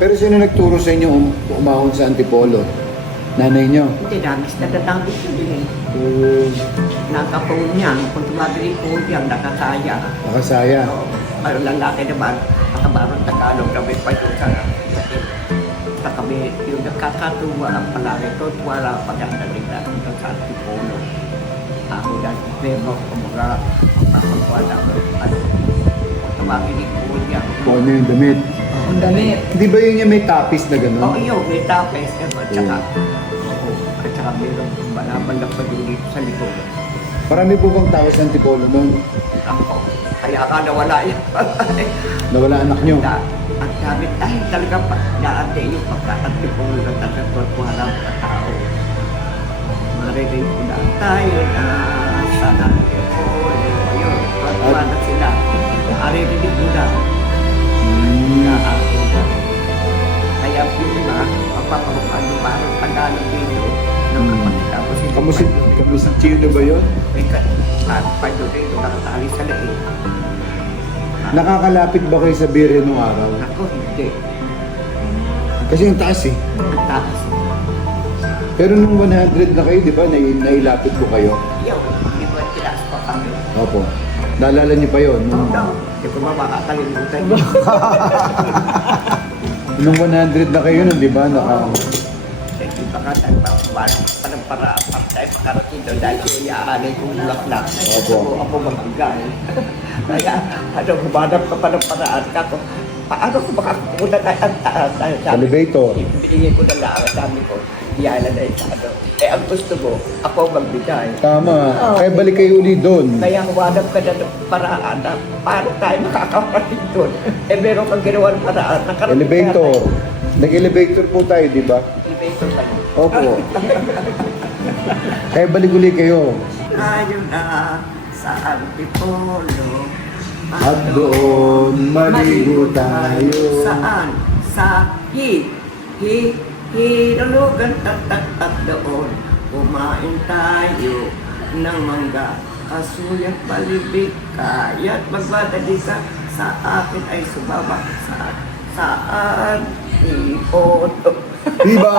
Pero sino nagturo sa inyo um- umahon sa Antipolo? Nanay nyo? Hindi namin natatanggi siya din eh. Oo. Nakapoon niya, kung tumabili po niya, nakakaya. Makasaya. So, ang lalaki naman, nakabarong Tagalog kami pa yung sa sa kami, yung nakakatuwa ang palagi ito, wala pa ganda nila dito sa Antipolo. Ako na, demo ko mga kapagwala ko. Ano, tumabili po niya. Kung ano yung damit. Ang damit. Hindi ba yun yung may tapis na gano'n? Oo, yun, may tapes. eh, At saka, oo, at saka meron malaman na pa yung dito sa likod. Marami po bang tao sa Antipolo noon? Ako, kaya ka nawala yan. Nawala anak nyo? Na, ang sabi, ay talaga pa, naate yung pagkakatipulo na talaga to, walang katao. Marinig ko na tayo na dito. Nung Hmm. kapatid ako si Kamusin, kamusin Chino ba yun? May ka, at pa yun dito nakatali sa leeg. Nakakalapit ba kayo sa Birre nung araw? Ako hindi. Kasi yung taas eh. Ang taas. Pero nung 100 na kayo, di ba, nai- nailapit ko kayo? Yaw, hindi ba tilas pa kami? Opo. Naalala niyo pa yun? Nung, No, hindi ko ba makakalimutan. nung 100 na kayo nun, di ba? Naka, ka tayo pa parang para para tayo makarating doon dahil yung iaanin kong bulaklak. Opo. Ako, ako magbigay. Kaya, ano, humanap ka pa ng paraan ka ko. Paano ko makakuha tayo ang taas? Elevator. Binigay ko na lang, sabi ko, iyalan na yung ano. Eh, ang gusto mo, ako magbigay. Tama. Kaya balik kayo uli doon. Kaya humanap ka na ng paraan na paano tayo makakarating doon. Eh, meron kang ginawa ng paraan. Nakarating Elevator. na. Nag-elevator po tayo, di ba? Elevator tayo. Opo. Kaya balik uli kayo. Tayo na sa Antipolo. At doon maligo tayo. Saan? Sa hi, hi, hinulugan at at at doon. Kumain tayo ng mangga. Kasuyak palibig, kaya't magmadali ka. Sa akin ay sumama. Sa, saan? Ipon. Viva!